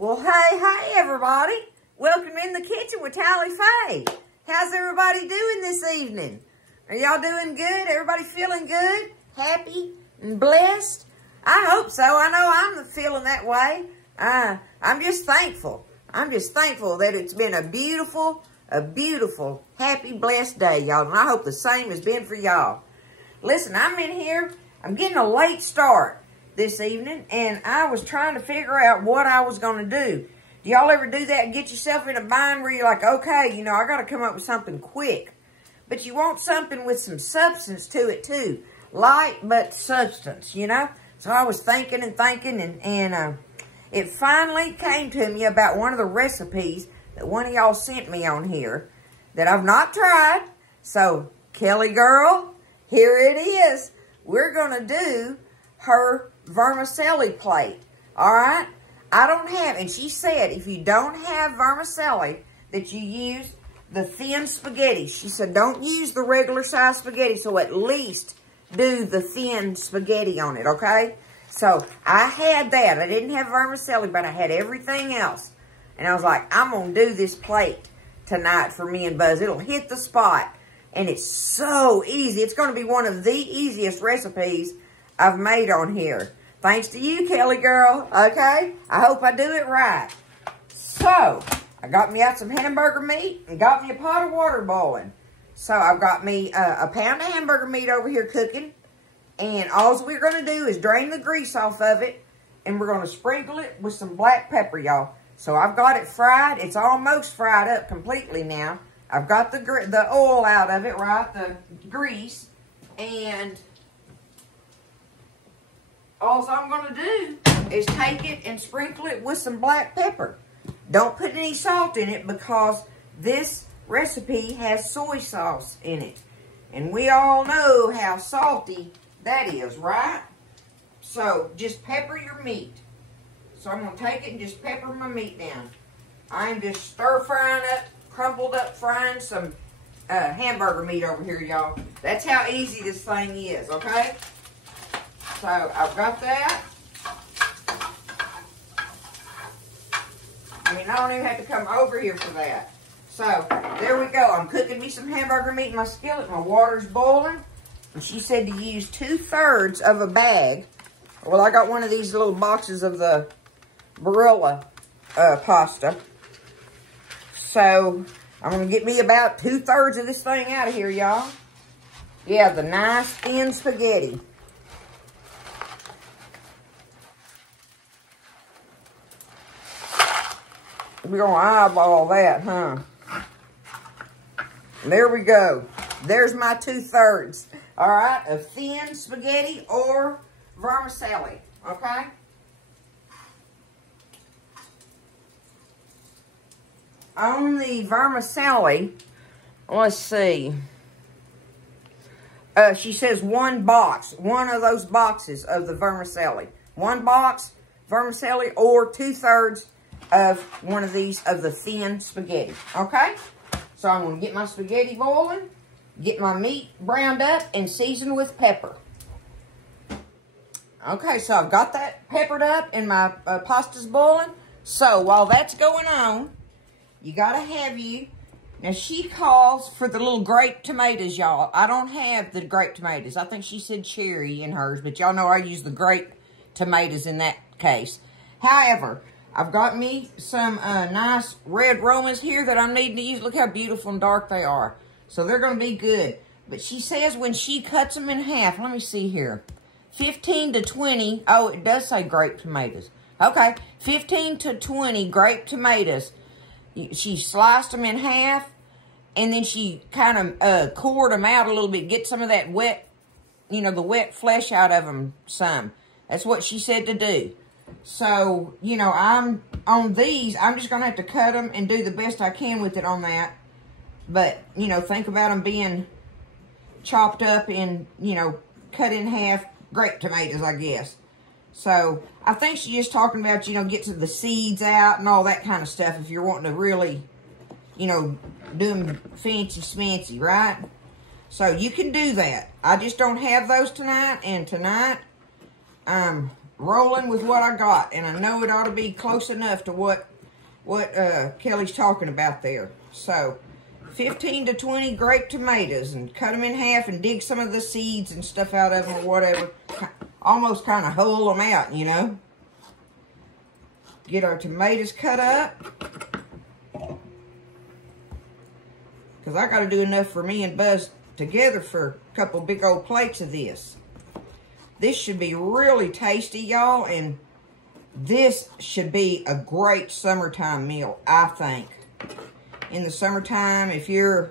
Well, hey, everybody. Welcome in the kitchen with Tally Faye. How's everybody doing this evening? Are y'all doing good? Everybody feeling good? Happy and blessed? I hope so. I know I'm feeling that way. I'm just thankful. I'm just thankful that it's been a beautiful, happy, blessed day, y'all. And I hope the same has been for y'all. Listen, I'm in here. I'm getting a late start this evening, and I was trying to figure out what I was going to do. Do y'all ever do that and get yourself in a bind where you're like, okay, you know, I got to come up with something quick. But you want something with some substance to it, too. Light, but substance, you know? So I was thinking and it finally came to me about one of the recipes that one of y'all sent me on here that I've not tried. So, Kelly girl, here it is. We're going to do her vermicelli plate, all right? I don't have, and she said if you don't have vermicelli, that you use the thin spaghetti. She said don't use the regular size spaghetti, so at least do the thin spaghetti on it, okay? So I had that. I didn't have vermicelli, but I had everything else. And I was like, I'm going to do this plate tonight for me and Buzz. It'll hit the spot. And it's so easy. It's going to be one of the easiest recipes I've made on here. Thanks to you, Kelly girl, okay? I hope I do it right. So, I got me out some hamburger meat and got me a pot of water boiling. So, I've got me a pound of hamburger meat over here cooking. And all we're going to do is drain the grease off of it. And we're going to sprinkle it with some black pepper, y'all. So, I've got it fried. It's almost fried up completely now. I've got the oil out of it, right? The grease. And all I'm going to do is take it and sprinkle it with some black pepper. Don't put any salt in it because this recipe has soy sauce in it. And we all know how salty that is, right? So, just pepper your meat. So, I'm going to take it and just pepper my meat down. I'm just stir-frying up, crumpled up frying some hamburger meat over here, y'all. That's how easy this thing is, okay? So, I've got that. I mean, I don't even have to come over here for that. So, there we go. I'm cooking me some hamburger meat in my skillet. My water's boiling. And she said to use 2/3 of a bag. Well, I got one of these little boxes of the Barilla pasta. So, I'm going to get me about 2/3 of this thing out of here, y'all. Yeah, the nice thin spaghetti. We're going to eyeball that, huh? There we go. There's my 2/3. All right, of thin spaghetti or vermicelli, okay? On the vermicelli, let's see. She says one box, one of those boxes of the vermicelli. One box vermicelli or 2/3 of one of these of the thin spaghetti, okay? So I'm going to get my spaghetti boiling, get my meat browned up and seasoned with pepper. Okay, so I've got that peppered up and my pasta's boiling. So while that's going on, you got to have now she calls for the little grape tomatoes, y'all. I don't have the grape tomatoes. I think she said cherry in hers, but y'all know I use the grape tomatoes in that case. However, I've got me some nice red Romas here that I'm needing to use. Look how beautiful and dark they are. So they're going to be good. But she says when she cuts them in half, let me see here, 15 to 20, oh, it does say grape tomatoes. Okay, 15 to 20 grape tomatoes. She sliced them in half, and then she kind of cored them out a little bit, get some of that wet, you know, the wet flesh out of them some. That's what she said to do. So, you know, I'm on these, I'm just going to have to cut them and do the best I can with it on that. But, you know, think about them being chopped up and, you know, cut in half grape tomatoes, I guess. So, I think she's just talking about, you know, getting the seeds out and all that kind of stuff if you're wanting to really, you know, do them fancy-smancy, right? So, you can do that. I just don't have those tonight, and tonight, rolling with what I got, and I know it ought to be close enough to what Kelly's talking about there. So 15 to 20 grape tomatoes, and cut them in half and dig some of the seeds and stuff out of them or whatever. Almost kind of hull them out, you know. Get our tomatoes cut up. Because I got to do enough for me and Buzz together for a couple big old plates of this. This should be really tasty, y'all, and this should be a great summertime meal, I think. In the summertime, if you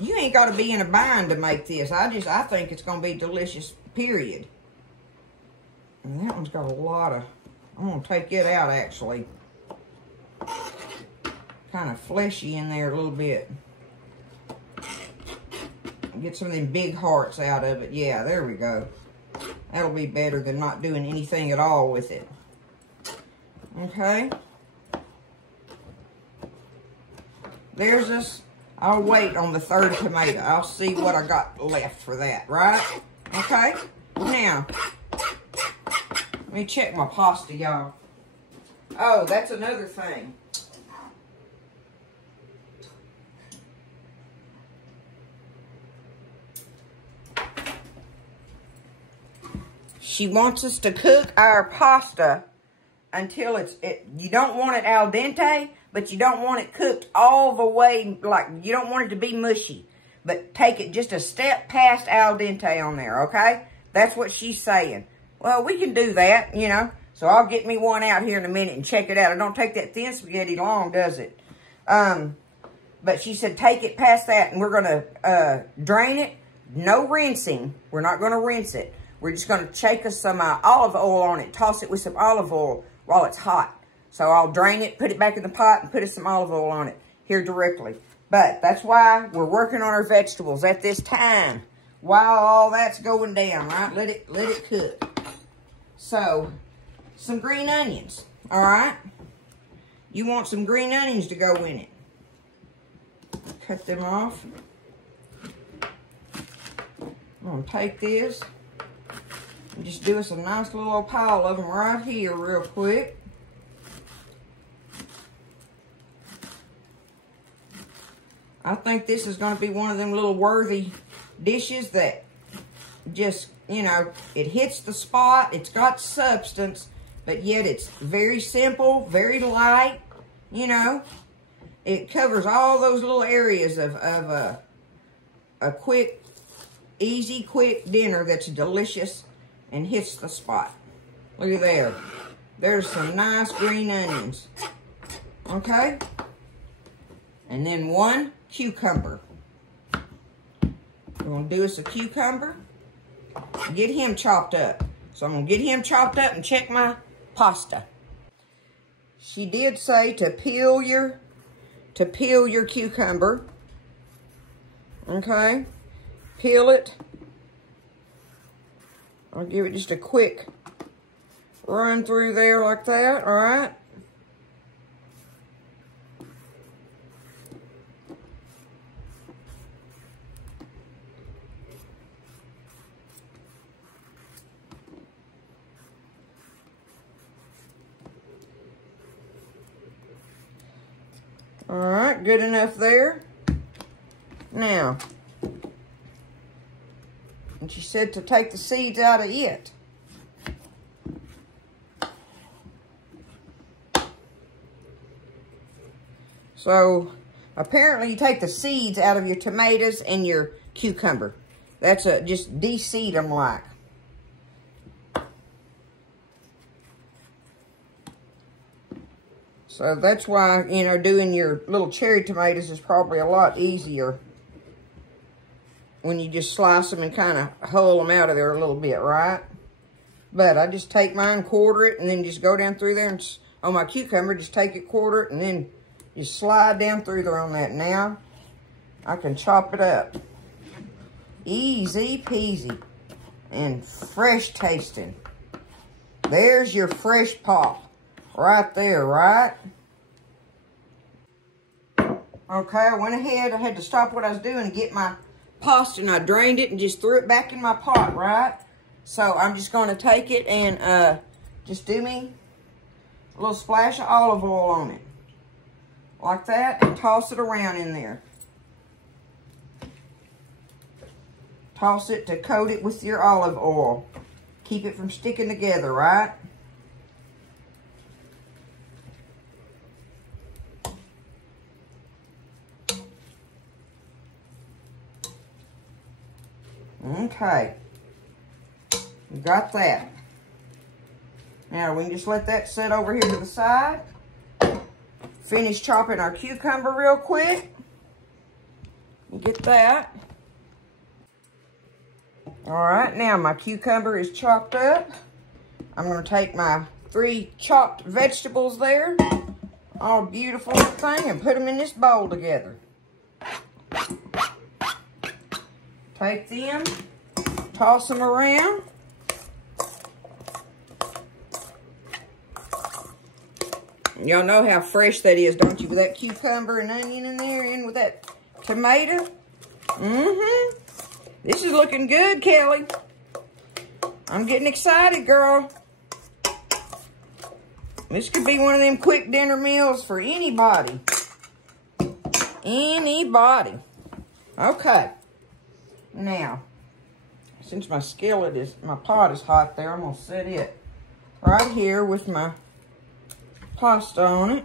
ain't got to be in a bind to make this. I think it's going to be delicious, period. And that one's got a lot of, I'm going to take it out, actually. Kind of fleshy in there a little bit. Get some of them big hearts out of it. Yeah, there we go. That'll be better than not doing anything at all with it. Okay. There's us. I'll wait on the third tomato. I'll see what I got left for that, right? Okay. Now, let me check my pasta, y'all. Oh, that's another thing. She wants us to cook our pasta until you don't want it al dente, but you don't want it cooked all the way, like you don't want it to be mushy. But take it just a step past al dente on there, okay? That's what she's saying. Well, we can do that, you know. So I'll get me one out here in a minute and check it out. It don't take that thin spaghetti long, does it? But she said take it past that, and we're going to drain it. No rinsing. We're not going to rinse it. We're just going to shake us some olive oil on it. Toss it with some olive oil while it's hot. So I'll drain it, put it back in the pot, and put us some olive oil on it here directly. But that's why we're working on our vegetables at this time while all that's going down, right? Let it cook. So, some green onions, all right? You want some green onions to go in it. Cut them off. I'm going to take this and just do us a nice little pile of them right here real quick. I think this is going to be one of them little worthy dishes that just, you know, it hits the spot. It's got substance, but yet it's very simple, very light, you know. It covers all those little areas of a quick, easy, quick dinner that's delicious and hits the spot. Look at there. There's some nice green onions. Okay? And then one cucumber. We're going to do us a cucumber. Get him chopped up. So I'm going to get him chopped up and check my pasta. She did say to peel your cucumber. Okay? Peel it. I'll give it just a quick run through there like that, all right? All right, good enough there. Now, and she said to take the seeds out of it. So, apparently you take the seeds out of your tomatoes and your cucumber. That's just de-seed them like. So that's why, you know, doing your little cherry tomatoes is probably a lot easier when you just slice them and kind of hull them out of there a little bit, right? But I just take mine, quarter it, and then just go down through there and on my cucumber, just take it, quarter it, and then just slide down through there on that. Now, I can chop it up. Easy peasy and fresh tasting. There's your fresh pop. Right there, right? Okay, I went ahead. I had to stop what I was doing and get my pasta, and I drained it and just threw it back in my pot, right? So I'm just going to take it and just do me a little splash of olive oil on it. Like that, and toss it around in there. Toss it to coat it with your olive oil. Keep it from sticking together, right? Okay. We got that. Now we can just let that sit over here to the side. Finish chopping our cucumber real quick. Get that. All right, now my cucumber is chopped up. I'm going to take my 3 chopped vegetables there, all beautiful thing, and put them in this bowl together. Take them, toss them around. Y'all know how fresh that is, don't you? With that cucumber and onion in there, and with that tomato. Mm-hmm. This is looking good, Kelly. I'm getting excited, girl. This could be one of them quick dinner meals for anybody. Anybody. Okay. Now, since my pot is hot there, I'm going to set it right here with my pasta on it.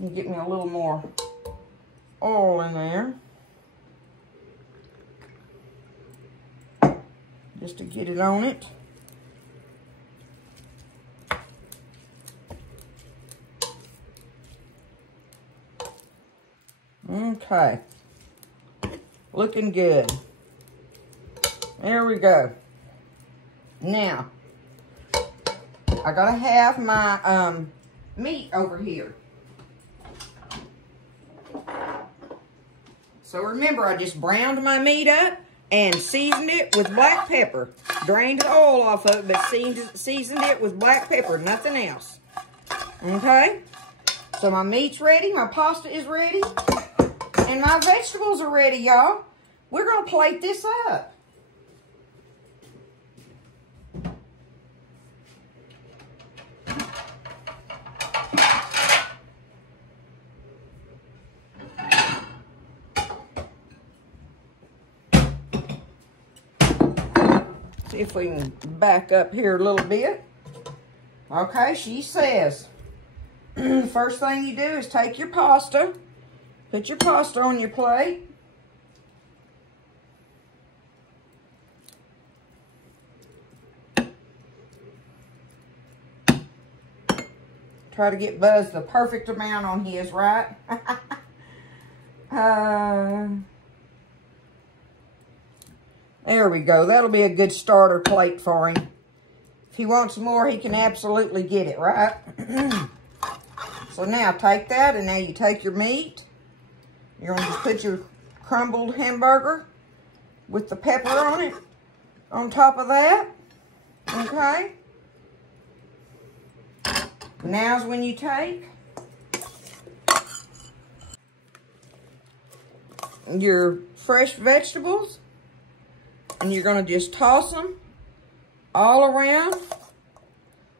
And get me a little more oil in there. Just to get it on it. Okay. Looking good. There we go. Now, I gotta have my meat over here. So remember, I just browned my meat up and seasoned it with black pepper. Drained the oil off of it, but seasoned it with black pepper, nothing else. Okay? So my meat's ready, my pasta is ready, and my vegetables are ready, y'all. We're going to plate this up. See if we can back up here a little bit. Okay, she says, first thing you do is take your pasta, put your pasta on your plate. Try to get Buzz the perfect amount on his, right? There we go. That'll be a good starter plate for him. If he wants more, he can absolutely get it, right? So now take that, and now you take your meat. You're going to just put your crumbled hamburger with the pepper on it on top of that. Okay? Now's when you take your fresh vegetables, and you're going to just toss them all around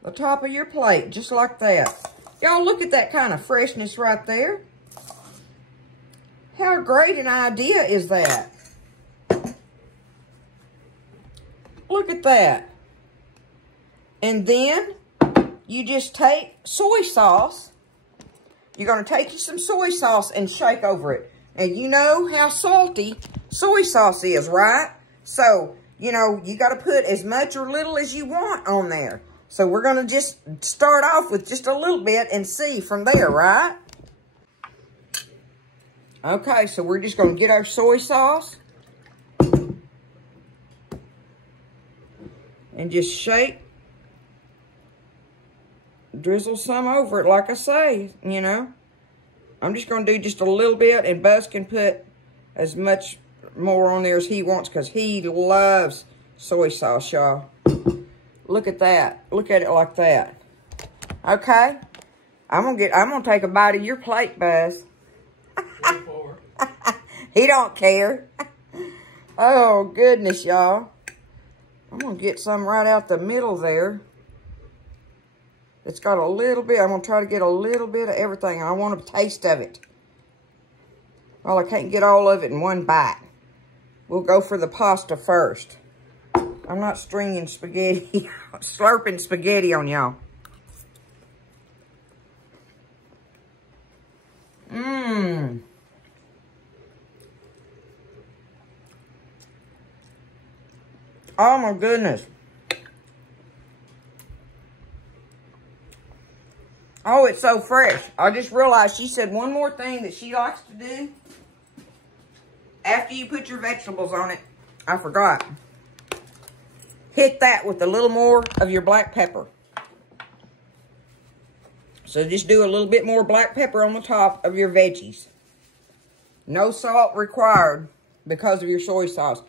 the top of your plate, just like that. Y'all, look at that kind of freshness right there. How great an idea is that? Look at that. And then you just take soy sauce. You're going to take you some soy sauce and shake over it. And you know how salty soy sauce is, right? So, you know, you got to put as much or little as you want on there. So we're going to just start off with just a little bit and see from there, right? Okay, so we're just going to get our soy sauce. And just shake. Drizzle some over it, like I say, you know. I'm just going to do just a little bit, and Buzz can put as much more on there as he wants, because he loves soy sauce, y'all. Look at that. Look at it like that. Okay? I'm gonna take a bite of your plate, Buzz. He don't care. Oh, goodness, y'all. I'm going to get some right out the middle there. It's got a little bit. I'm going to try to get a little bit of everything. I want a taste of it. Well, I can't get all of it in one bite. We'll go for the pasta first. I'm not stringing spaghetti, slurping spaghetti on y'all. Mmm. Oh my goodness. Oh, it's so fresh. I just realized she said one more thing that she likes to do. After you put your vegetables on it, I forgot. Hit that with a little more of your black pepper. So just do a little bit more black pepper on the top of your veggies. No salt required because of your soy sauce.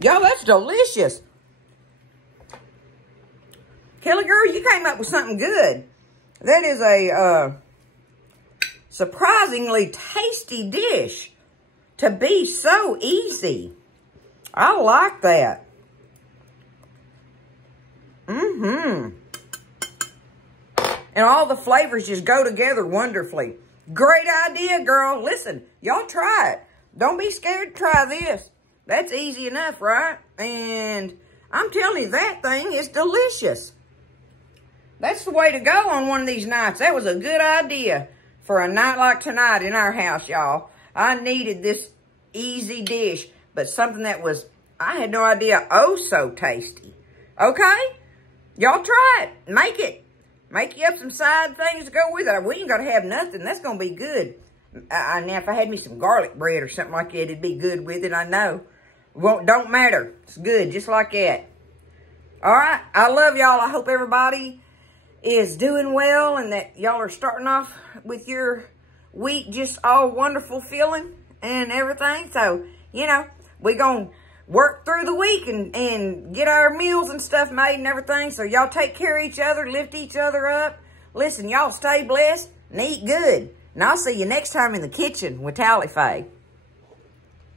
Y'all, that's delicious. Kelly girl, you came up with something good. That is a surprisingly tasty dish to be so easy. I like that. Mm-hmm. And all the flavors just go together wonderfully. Great idea, girl. Listen, y'all try it. Don't be scared to try this. That's easy enough, right? And I'm telling you, that thing is delicious. That's the way to go on one of these nights. That was a good idea for a night like tonight in our house, y'all. I needed this easy dish, but something that was, I had no idea, oh so tasty. Okay? Y'all try it. Make it. Make you up some side things to go with it. We ain't got to have nothing. That's going to be good. Now, if I had me some garlic bread or something like that, it'd be good with it, I know. Well, don't matter. It's good, just like that. All right? I love y'all. I hope everybody is doing well and that y'all are starting off with your week just all wonderful feeling and everything. So, you know, we're going to work through the week and get our meals and stuff made and everything. So y'all take care of each other, lift each other up. Listen, y'all stay blessed and eat good. And I'll see you next time in the kitchen with Tally Faye.